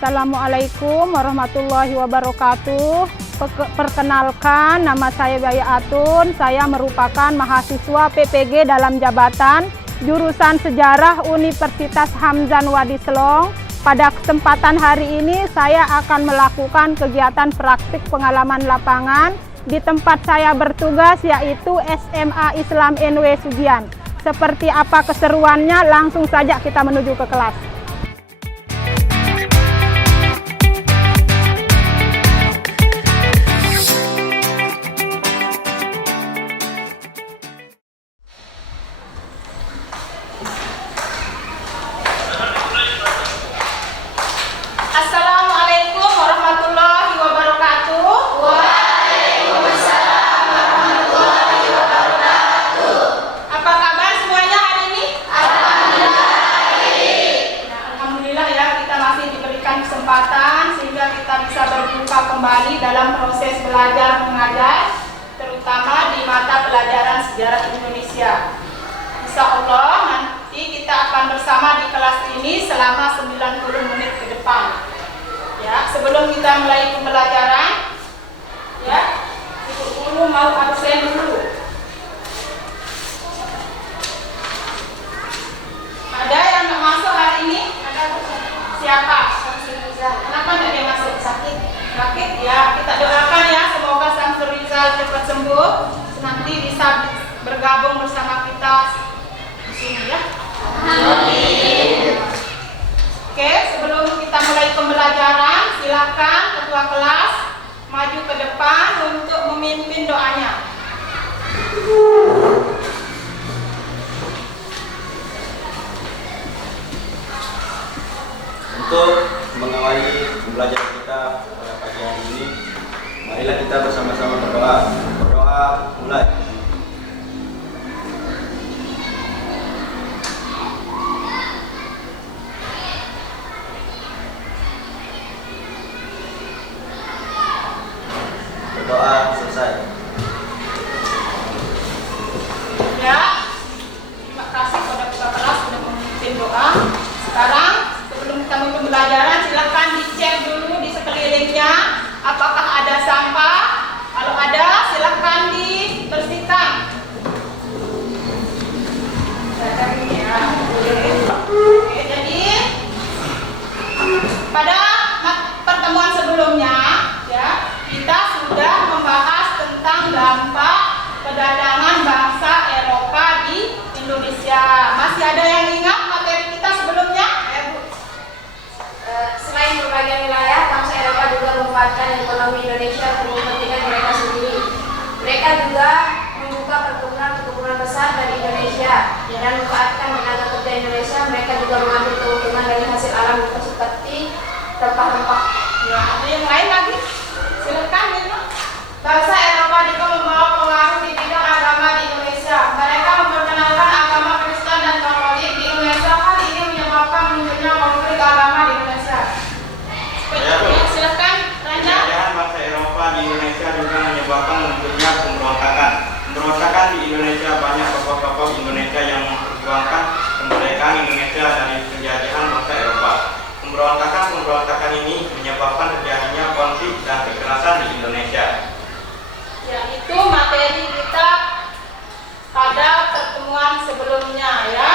Assalamualaikum warahmatullahi wabarakatuh. Perkenalkan, nama saya Yaya Atun. Saya merupakan mahasiswa PPG dalam jabatan jurusan Sejarah Universitas Hamzah Wadi Selong. Pada kesempatan hari ini saya akan melakukan kegiatan praktik pengalaman lapangan di tempat saya bertugas, yaitu SMA Islam NW Sugian. Seperti apa keseruannya, langsung saja kita menuju ke kelas. Assalamualaikum warahmatullahi wabarakatuh. Waalaikumsalam warahmatullahi wabarakatuh. Apa kabar semuanya hari ini? Alhamdulillah baik. Nah, alhamdulillah ya, kita masih diberikan kesempatan sehingga kita bisa berjumpa kembali dalam proses belajar mengajar, terutama di mata pelajaran sejarah Indonesia. Insya Allah nanti kita akan bersama di kelas ini selama 90 menit ke depan. Ya, sebelum kita mulai pembelajaran, ya, Ibu Guru mau absen dulu. Ada yang nggak masuk hari ini? Ada siapa? Kenapa nggak dia masuk? Sakit? Sakit ya. Kita doakan ya, semoga Samsul Rizal cepat sembuh, nanti bisa bergabung bersama kita di sini ya. Amin. Oke, sebelum kita mulai pembelajaran, silakan ketua kelas maju ke depan untuk memimpin doanya. Untuk mengawali pembelajaran kita pada pagi hari ini, marilah kita bersama-sama berdoa. Berdoa mulai. Berdoa selesai. Ya, terima kasih kepada ketua kelas sudah memimpin doa. Sekarang sebelum kita mulai pembelajaran, silakan dicek dulu di sekelilingnya apakah ada sampah. Kalau ada, silakan dibersihkan. Ya, oke, jadi pada pertemuan sebelumnya ya, kita sudah membahas tentang dampak kedatangan bangsa Eropa di Indonesia. Masih ada yang ingat materi kita sebelumnya? Ya, Bu. Selain berbagai wilayah, bangsa Eropa juga memanfaatkan ekonomi Indonesia untuk kepentingan mereka sendiri. Mereka juga membuka perkebunan besar dari Indonesia dan memanfaatkan tenaga kerja Indonesia. Mereka juga mengambil keuntungan dari hasil alam seperti rempah-rempah. Ya, ada yang lain lagi? Silakan, Nino. Bangsa Eropa juga membawa pengaruh di bidang agama di Indonesia. Mereka memperkenalkan agama Kristen dan Katolik di Indonesia. Hal ini menyebabkan munculnya konflik agama di Indonesia. Silakan, Ranja. Penjajahan bangsa Eropa di Indonesia juga menyebabkan munculnya pemberontakan. Pemberontakan di Indonesia, banyak tokoh-tokoh Indonesia yang memperjuangkan kemerdekaan Indonesia dari penjajahan bangsa Eropa. Pemberontakan ini menyebabkan terjadinya konflik dan kekerasan di Indonesia. Ya, itu materi kita pada pertemuan sebelumnya ya.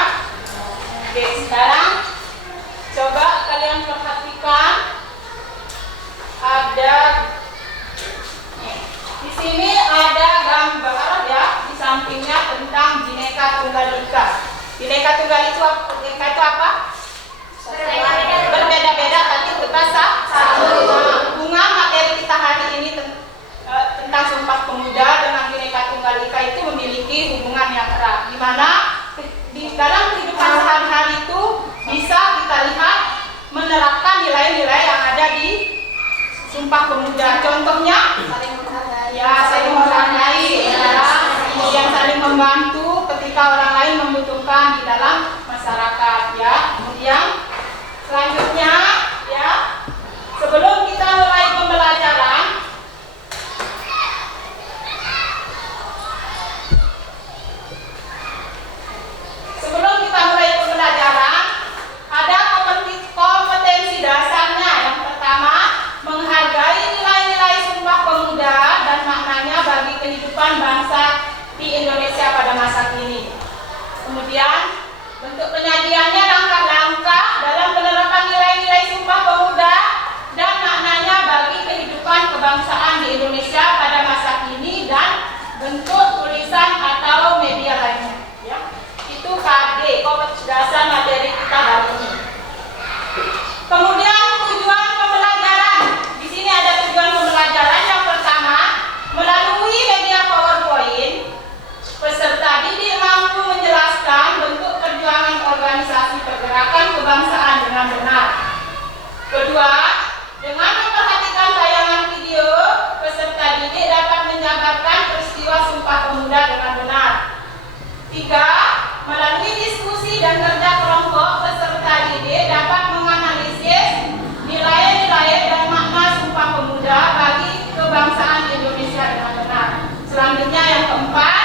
Oke, sekarang coba kalian perhatikan, ada di sini ada gambar ya, di sampingnya tentang Bhinneka Tunggal Ika. Bhinneka Tunggal itu apa? Berbeda-beda tapi tetap satu. Bunga materi kita hari ini tentang Sumpah Pemuda dengan Bhinneka Tunggal Ika itu memiliki hubungan yang erat, di mana di dalam kehidupan sehari-hari itu bisa kita lihat menerapkan nilai-nilai yang ada di Sumpah Pemuda. Contohnya Saling menghargai. ya, saling menghargai ya, kemudian saling membantu ketika orang lain membutuhkan di dalam masyarakat ya. Kemudian selanjutnya ya, sebelum kita mulai pembelajaran, ada kompetensi dasarnya yang pembahasan materi kita hari ini. Kemudian tujuan pembelajaran. Di sini ada tujuan pembelajaran. Yang pertama, melalui media PowerPoint, peserta didik mampu menjelaskan bentuk perjuangan organisasi pergerakan kebangsaan dengan benar. Kedua, dengan memperhatikan tayangan video, peserta didik dapat menjabarkan peristiwa Sumpah Pemuda dengan benar. Tiga, melalui diskusi dan kerja kelompok, peserta didik dapat menganalisis nilai-nilai dan makna Sumpah Pemuda bagi kebangsaan Indonesia dengan benar. Selanjutnya yang keempat,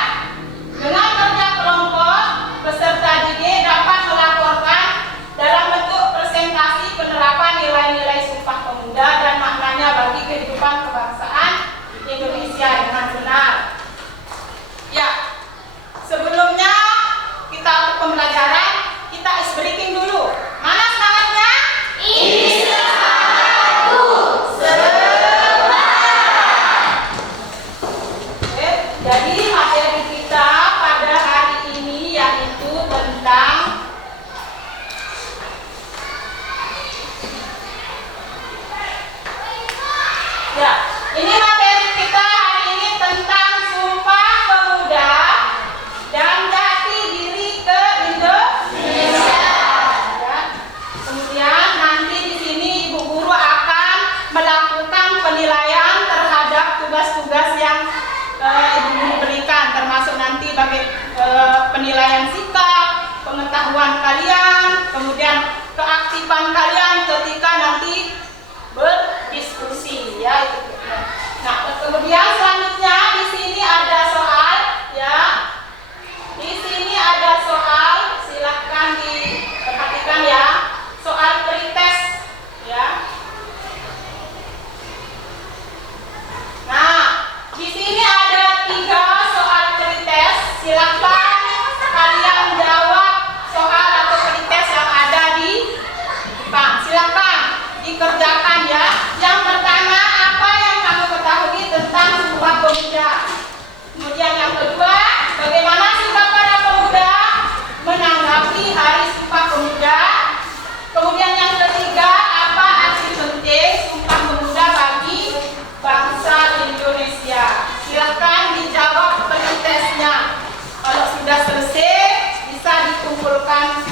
dengan kerja kelompok, peserta didik dapat melaporkan dalam bentuk presentasi penerapan nilai-nilai Sumpah Pemuda dan maknanya bagi kehidupan kebangsaan Indonesia dengan benar. Ya, sebelumnya kita untuk pembelajaran, kita ice breaking dulu. Mana semangatnya? Jadi materi kita pada hari ini yaitu tentang ini materi kita hari ini tentang Sumpah Pemuda dan jati diri ke Indonesia. Ya. Kemudian nanti di sini Ibu Guru akan melakukan penilaian terhadap tugas-tugas yang Ibu Guru berikan, termasuk nanti bagi penilaian sikap, pengetahuan kalian, kemudian keaktifan kalian ketika nanti berdiskusi, ya itu. Nah, kemudian selanjutnya di sini ada soal, ya. Di sini ada soal, silahkan diperhatikan ya. Soal pretest, ya. Nah, di sini ada 3 soal pretest. Silahkan kalian jawab soal atau pretest yang ada di depan. Silahkan dikerjakan ya. Yang pertama, apa yang kamu ketahui tentang Sumpah Pemuda? Kemudian yang kedua, bagaimana sikap para pemuda menanggapi Hari Sumpah Pemuda? Kemudian yang ketiga, apa arti penting Sumpah Pemuda bagi bangsa Indonesia? Silahkan dijawab pretestnya. Kalau sudah selesai, bisa dikumpulkan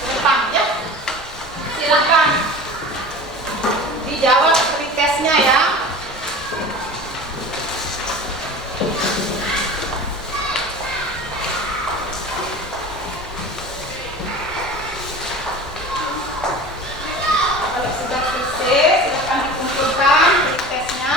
ke depan ya. Silahkan dijawab pretestnya ya. Kalau sudah selesai, silahkan dikumpulkan pretestnya.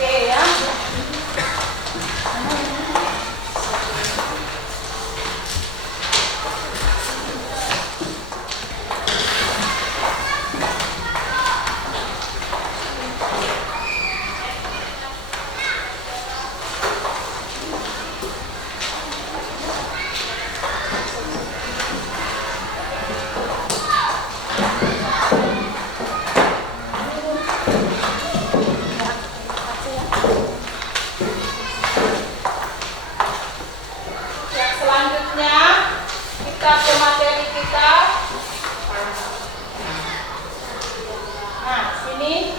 Oke ya. Yang selanjutnya kita ke materi kita. Nah, sini.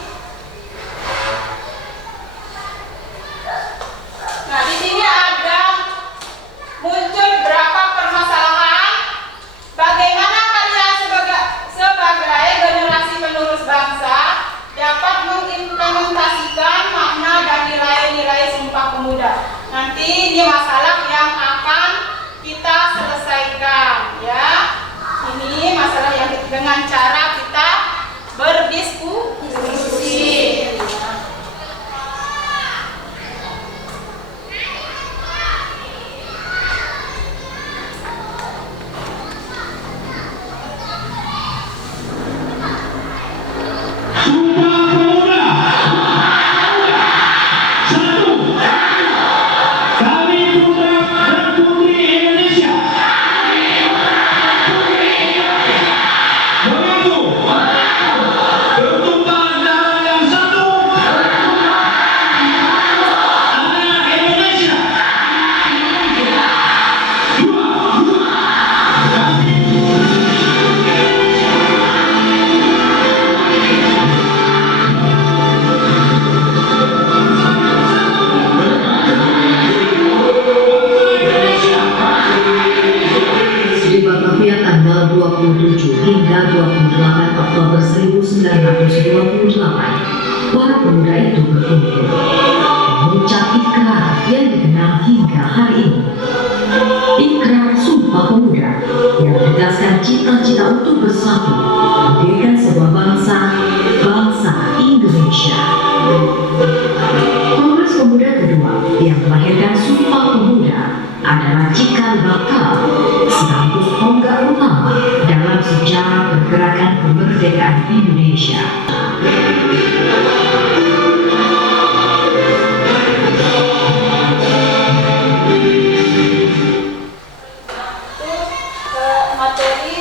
Nah, di sini ada muncul berapa permasalahan. Bagaimana kalian sebagai generasi penerus bangsa dapat mengimplementasikan makna dan nilai-nilai Sumpah Pemuda? Nanti ini masalah yang akan kita selesaikan ya. Ini masalah yang dengan cara kita berdiskusi. Kami pada hari ini. Ikrar Sumpah Pemuda yang menegaskan cita-cita untuk bersatu mendirikan sebuah bangsa Indonesia. Kongres Pemuda kedua yang melahirkan Sumpah Pemuda adalah cikal bakal sekaligus tonggak utama dalam sejarah pergerakan kemerdekaan Indonesia. Materi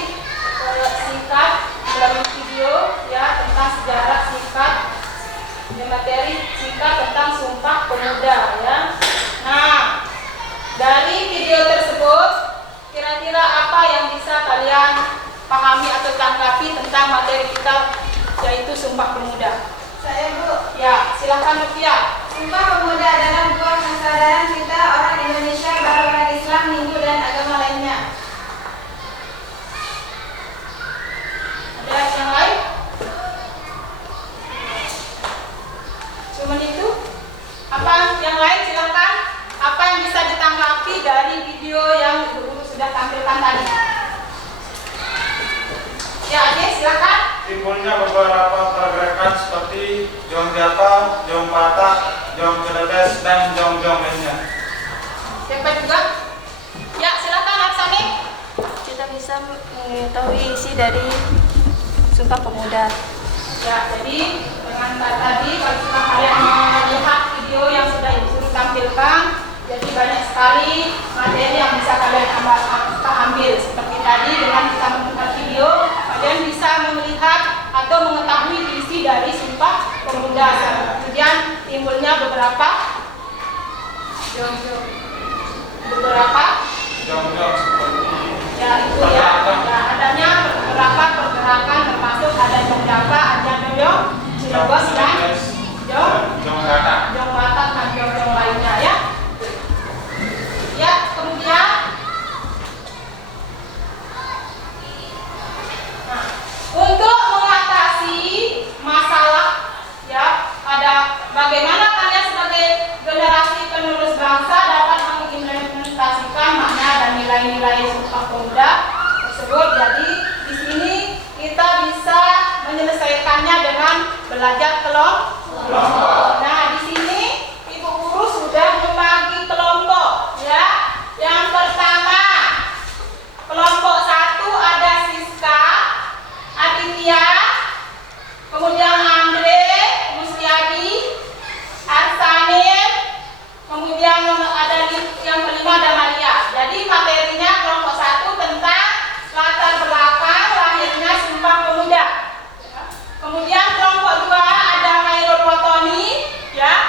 singkat dalam video ya tentang sejarah singkat, materi singkat tentang Sumpah Pemuda ya. Nah, dari video tersebut kira-kira apa yang bisa kalian pahami atau tanggapi tentang materi kita yaitu Sumpah Pemuda? Saya Bu. Ya, silakan Lutfia. Sumpah Pemuda adalah sebuah kesadaran kita orang Indonesia bahwa orang Islam, Hindu dan agama lainnya. Ada yang lain? Cuman itu? Apa yang lain silakan? Apa yang bisa ditanggapi dari video yang Ibu sudah tampilkan tadi? Ya, Ade silakan. Timbulnya beberapa pergerakan seperti Jong Jata, Jong Batak, Jong Kededes, dan Jong lainnya. Siapa juga? Ya, silakan Arsani. Kita bisa mengetahui isi dari Sumpah Pemuda. Ya, jadi dengan tadi kalau sudah kalian melihat video yang sudah Ibu suruh tampilkan, jadi banyak sekali materi yang bisa kalian ambil. Seperti tadi dengan kita menonton video, kalian bisa melihat atau mengetahui isi dari Sumpah Pemuda. Kemudian timbulnya beberapa Jong seperti ya itu ya, adanya beberapa pergerakan termasuk ada Jong Java, ada Jong Cilebos dan Jong Batak. Jong Batak dan Jong lainnya ya. Ya, kemudian nah, untuk mengatasi masalah ya, ada bagaimana kalian sebagai generasi penerus bangsa dapat mengimplementasikan makna dan nilai-nilai Sumpah Pemuda tersebut. Jadi di sini kita bisa menyelesaikannya dengan belajar kelompok. Nah, di sini Ibu Guru sudah membagi kelompok ya. Yang pertama, kelompok 1 ada Siska, Aditya, kemudian Andre, Musliadi, Arsanil, kemudian ada yang kelima ada Maria. Jadi materinya kelompok 1 tentang latar belakang lahirnya Sumpah Pemuda. Kemudian kelompok 2 ada Khairul Watoni, ya.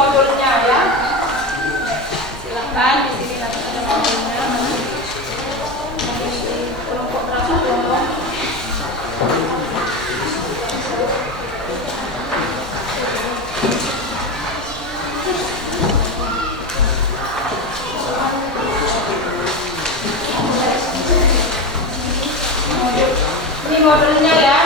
modulnya ya. Silakan di sini nanti ada modulnya. Kelompok berapa kelompok? Ini modulnya ya.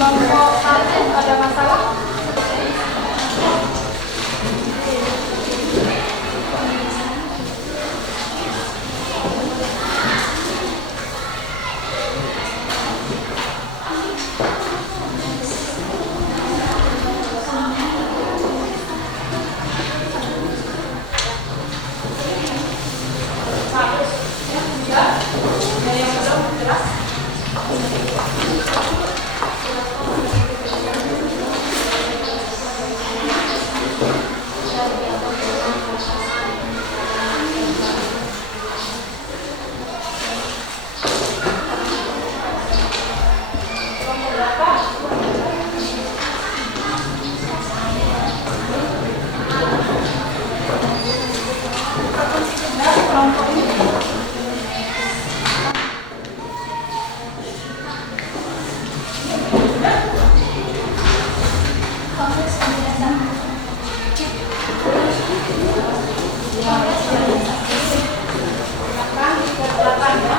Kelompok satu ada masalah? Bagus. Ya, sudah. Ada yang belum jelas? Kelompok berapa? Nah, kelompok ini. Silakan dikerjakan ya.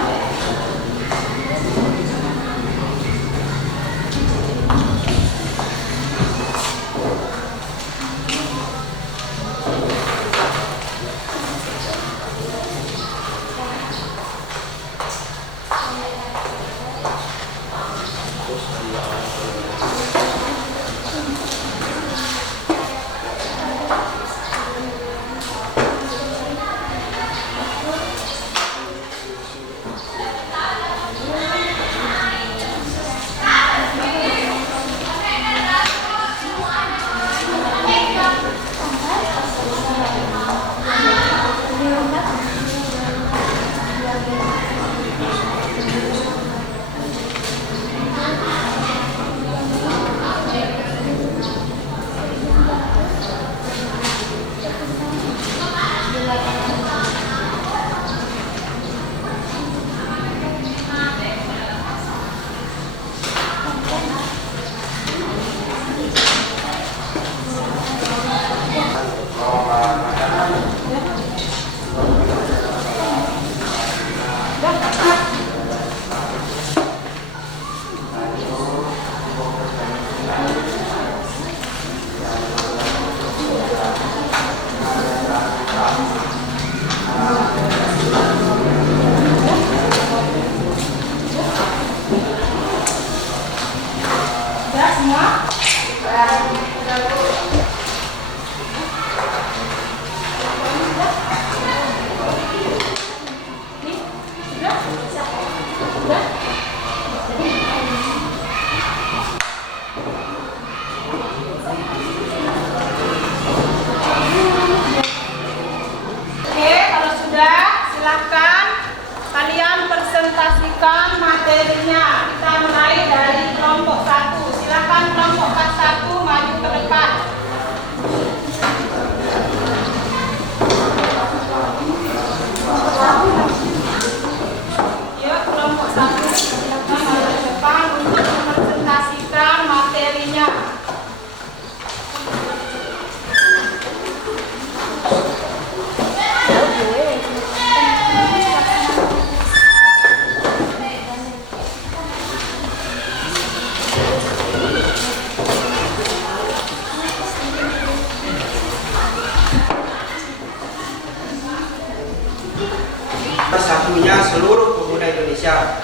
bersatunya seluruh pemuda Indonesia.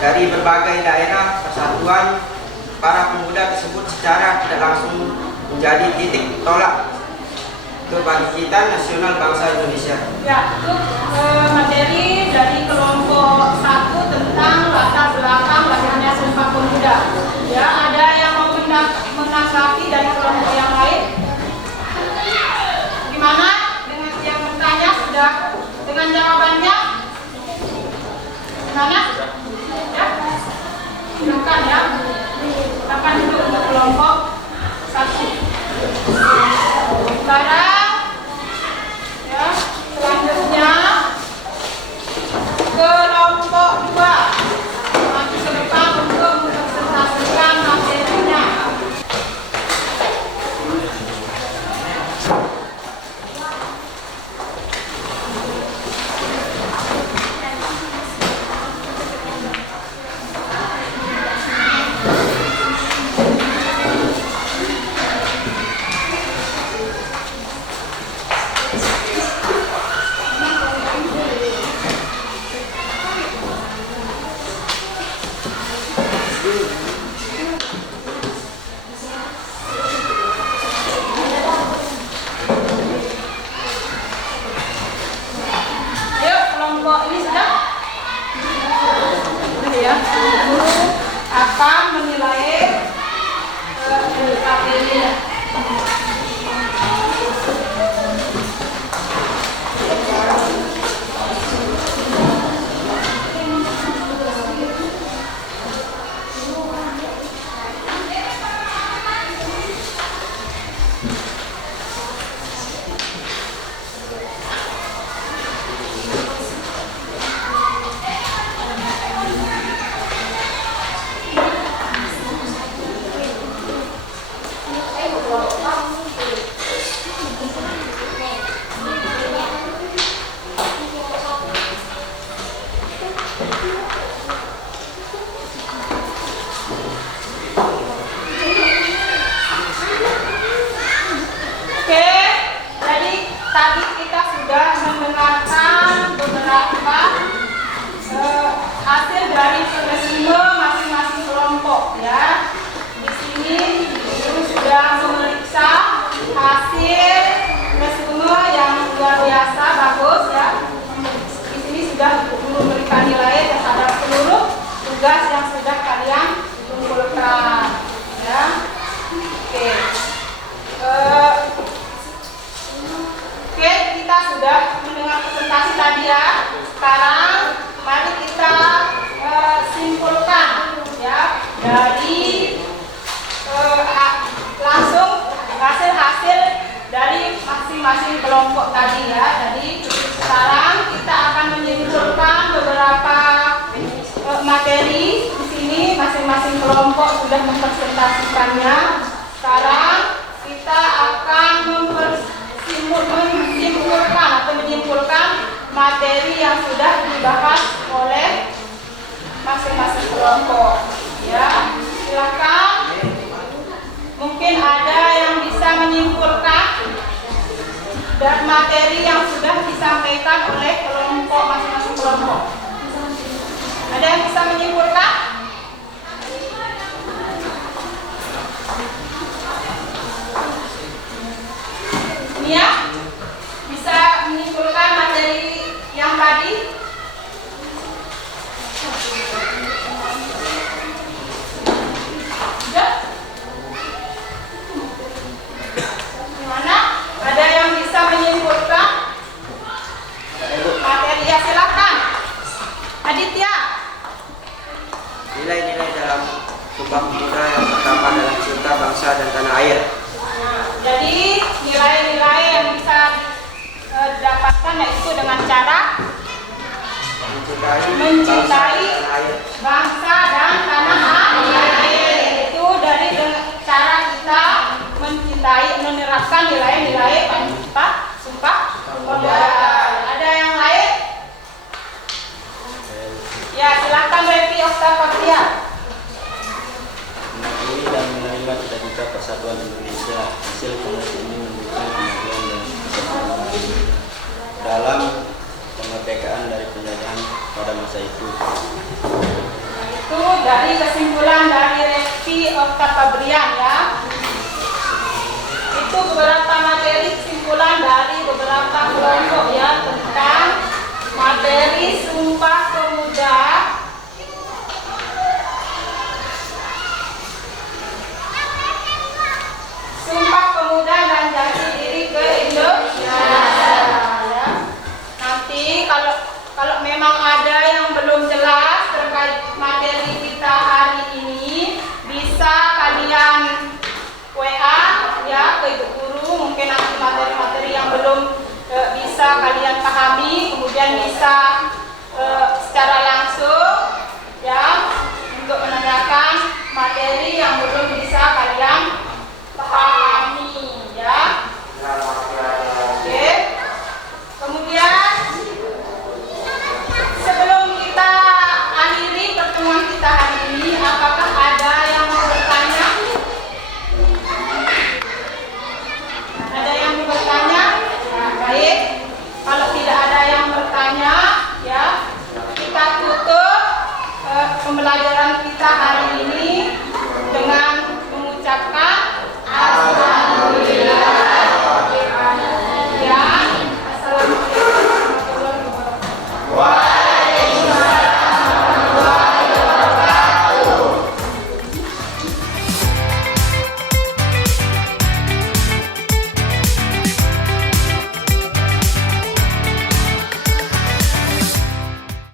Dari berbagai daerah persatuan para pemuda tersebut secara tidak langsung menjadi titik tolak kebangkitan nasional bangsa Indonesia. Ya, untuk materi dari kelompok 1 tentang latar belakang lahirnya Sumpah Pemuda. Ya, ada yang mau menanggapi dari kelompok yang lain? Gimana dengan yang bertanya sudah dengan jawabannya? Gimana? Ya, silakan ya. Silakan dulu untuk kelompok 1. Sekarang ya, selanjutnya kelompok 2 maju ke depan untuk mempresentasikan materinya. Kelompok ini sudah ya, guru akan menilai materinya. Tadi kita sudah mendengarkan beberapa hasil dari resume masing-masing kelompok ya. Di sini guru sudah memeriksa hasil resume yang luar biasa bagus ya. Di sini sudah guru memberikan nilai terhadap seluruh tugas yang sudah kalian kumpulkan ya. Oke, kita sudah mendengar presentasi tadi ya. Sekarang mari kita simpulkan ya dari langsung hasil-hasil dari masing-masing kelompok tadi ya. Jadi sekarang kita akan menyimpulkan beberapa materi. Di sini masing-masing kelompok sudah mempresentasikannya. Sekarang kita akan menyimpulkan materi yang sudah dibahas oleh masing-masing kelompok. Ya, silakan. Mungkin ada yang bisa menyimpulkan dan materi yang sudah disampaikan oleh kelompok masing-masing kelompok. Ada yang bisa menyimpulkan? Ya, bisa menyimpulkan materi yang tadi? Sudah? Gimana? Ada yang bisa menyimpulkan materi? Ya, silakan. Aditya. Nilai-nilai dalam Sumpah Pemuda yang pertama adalah cinta bangsa dan tanah air. Jadi nilai-nilai yang bisa didapatkan yaitu dengan cara mencintai bangsa dan tanah air. Itu dari cara kita mencintai, menerapkan nilai-nilai Sumpah Pemuda. Ada yang lain? Ya, silakan Revi Octavia. Mengakui dan menerima cita-cita persatuan Indonesia. Hasil kongres ini mendukung kemajuan dan persatuan dalam kemerdekaan dari penjajah pada masa itu. Itu dari kesimpulan dari Revi Oktafabrian ya. Itu beberapa materi kesimpulan dari beberapa kelompok ya tentang materi Sumpah Pemuda. Sumpah Pemuda dan Jati Diri ke Indonesia. Ya. Nanti kalau memang ada yang belum jelas terkait materi kita hari ini, bisa kalian WA ya ke ibu guru. Mungkin nanti materi-materi yang belum bisa kalian pahami, kemudian bisa